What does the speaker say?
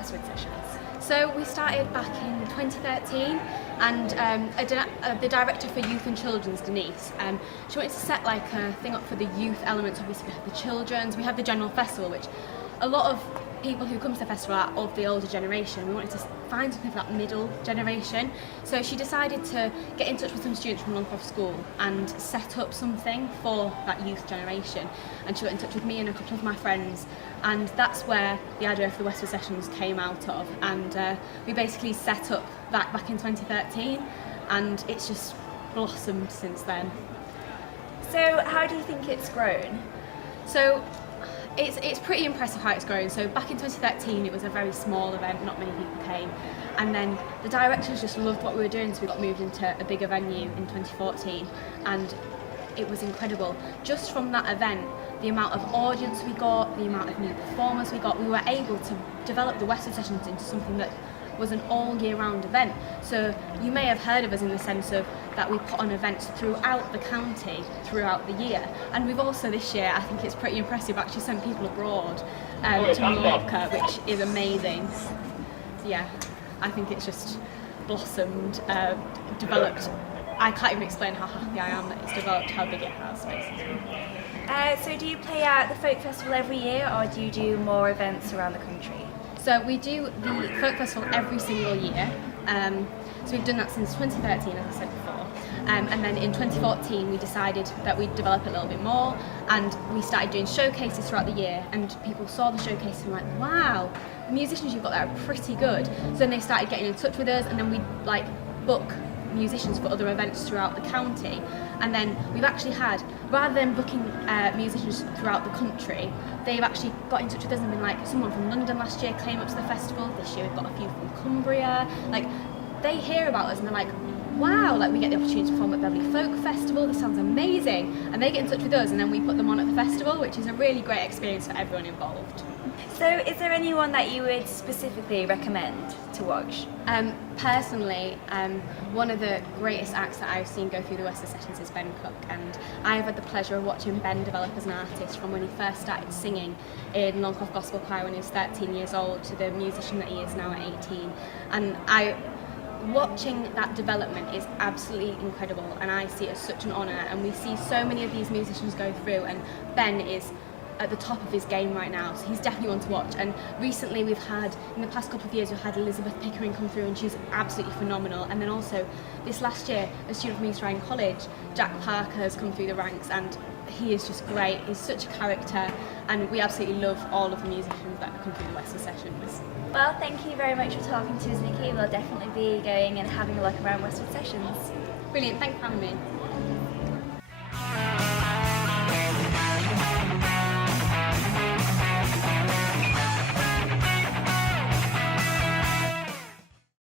Westwood Sessions? So we started back in 2013, and the director for Youth and Children's, Denise, she wanted to set like a thing up for the youth elements. Obviously we have the children's, we have the general festival, which a lot of people who come to the festival are of the older generation. We wanted to find something for that middle generation. So she decided to get in touch with some students from Longcroft School and set up something for that youth generation. And she got in touch with me and a couple of my friends, and that's where the idea for the Westwood Sessions came out of. And we basically set up that back in 2013, and it's just blossomed since then. So how do you think it's grown? So it's pretty impressive how it's grown. So back in 2013 it was a very small event, not many people came, and then the directors just loved what we were doing, so we got moved into a bigger venue in 2014, and it was incredible. Just from that event, the amount of audience we got, the amount of new performers we got, we were able to develop the Westwood Sessions into something that was an all year round event. So you may have heard of us in the sense of that we put on events throughout the county, throughout the year. And we've also this year, I think it's pretty impressive, actually sent people abroad to Mallorca, which is amazing. Yeah, I think it's just blossomed, developed. I can't even explain how happy I am that it's developed how big it has, basically. So do you play at the Folk Festival every year, or do you do more events around the country? So we do the Folk Festival every single year. So we've done that since 2013, as I said before. And then in 2014 we decided that we'd develop it a little bit more, and we started doing showcases throughout the year, and people saw the showcases and were like, wow, the musicians you've got there are pretty good. So then they started getting in touch with us, and then we'd like book musicians for other events throughout the county. And then we've actually had, rather than booking musicians throughout the country, they've actually got in touch with us and been like, someone from London last year came up to the festival, this year we've got a few from Cumbria. Like, they hear about us and they're like, wow, like we get the opportunity to perform at Beverley Folk Festival, this sounds amazing. And they get in touch with us, and then we put them on at the festival, which is a really great experience for everyone involved. So is there anyone that you would specifically recommend to watch? Personally, one of the greatest acts that I've seen go through the Westwood Sessions is Ben Cook, and I've had the pleasure of watching Ben develop as an artist from when he first started singing in Longcroft Gospel Choir when he was 13 years old to the musician that he is now at 18. And watching that development is absolutely incredible, and I see it as such an honour, and we see so many of these musicians go through, and Ben is at the top of his game right now, so he's definitely one to watch. And recently we've had, in the past couple of years, we've had Elizabeth Pickering come through, and she's absolutely phenomenal. And then also this last year, a student from East Ryan College, Jack Parker, has come through the ranks, and he is just great. He's such a character, and we absolutely love all of the musicians that come through the Westwood Sessions. Well, thank you very much for talking to us, Nikki. We'll definitely be going and having a look around Westwood Sessions. Brilliant, thanks for having me.